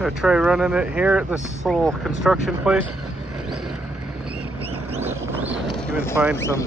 Gonna try running it here at this little construction place. Even find some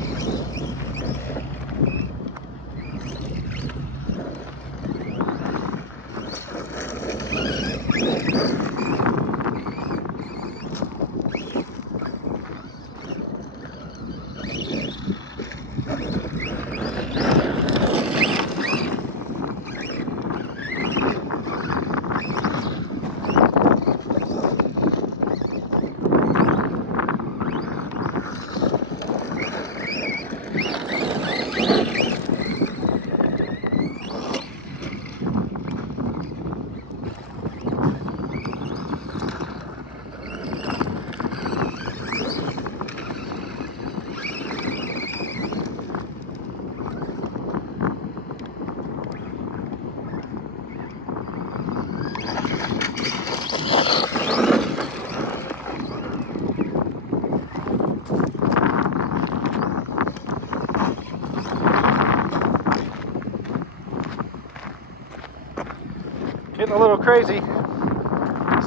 getting a little crazy.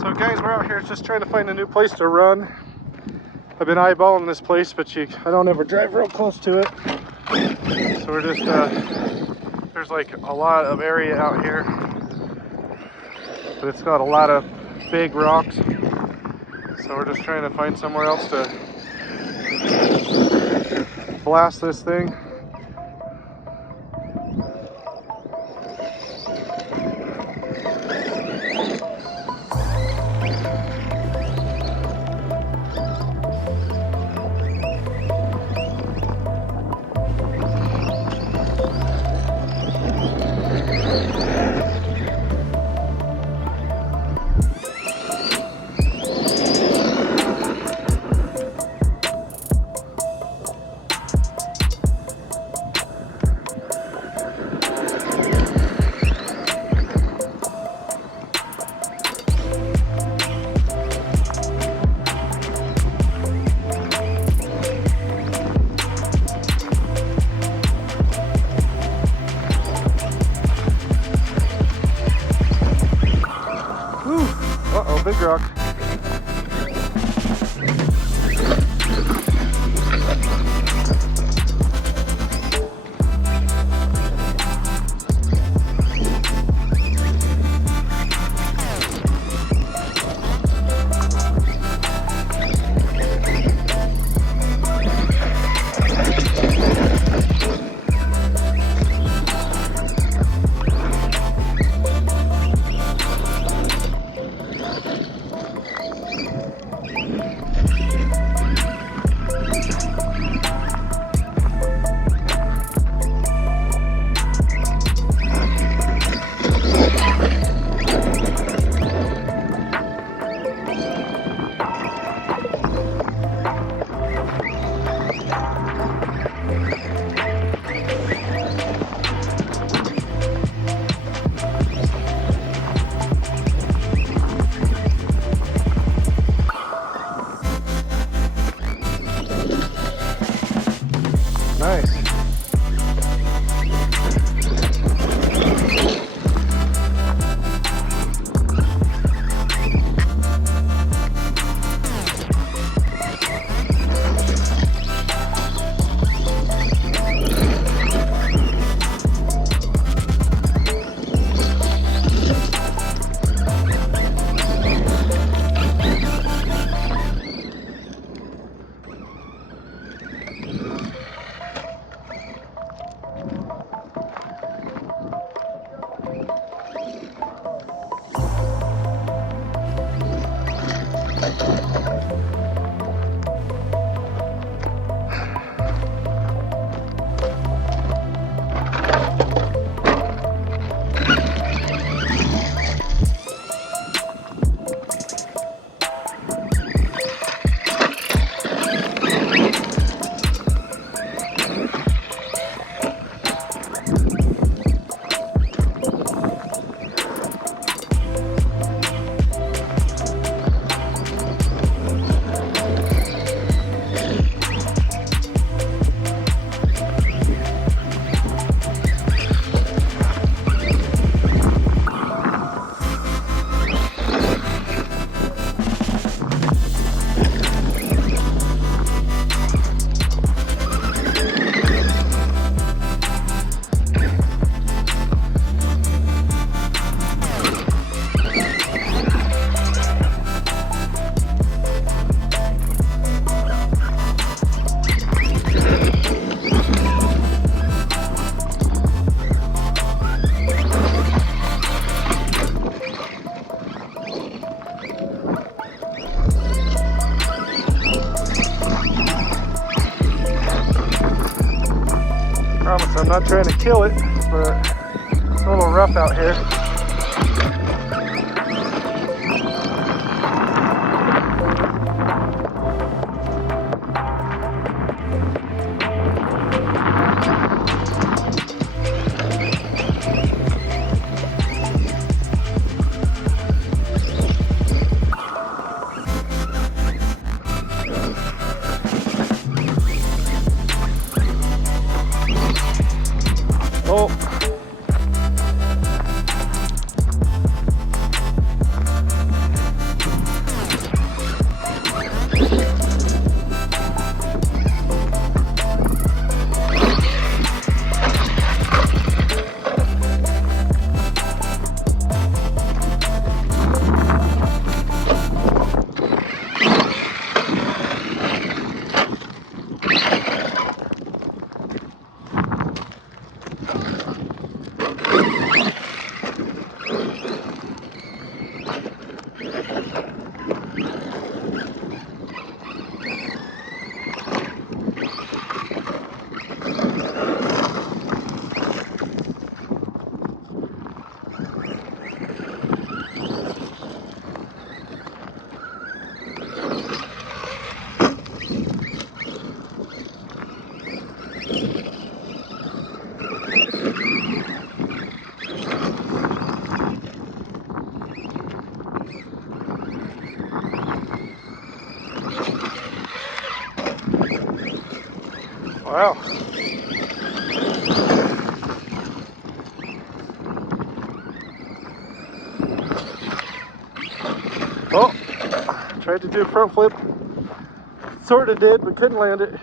So guys, we're out here just trying to find a new place to run. I've been eyeballing this place, but I don't ever drive real close to it. So we're just, there's like a lot of area out here, but it's got a lot of big rocks. So we're just trying to find somewhere else to blast this thing. Uh-oh, big rock. kill it, but it's a little rough out here. Oh. Wow. Oh, tried to do a front flip. Sort of did, but couldn't land it.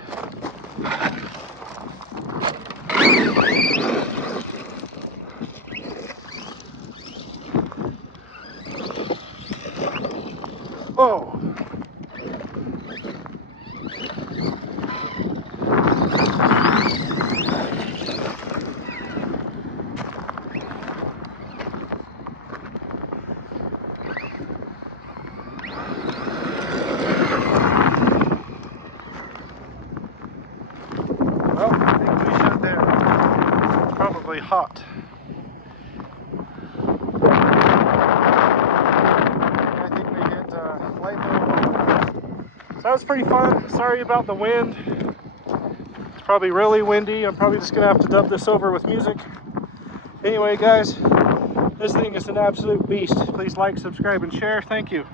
Oh. Well, I think we shut down. It's probably hot. I think we hit lightning. So that was pretty fun. Sorry about the wind. It's probably really windy. I'm probably just gonna have to dub this over with music. Anyway, guys, this thing is an absolute beast. Please like, subscribe, and share. Thank you.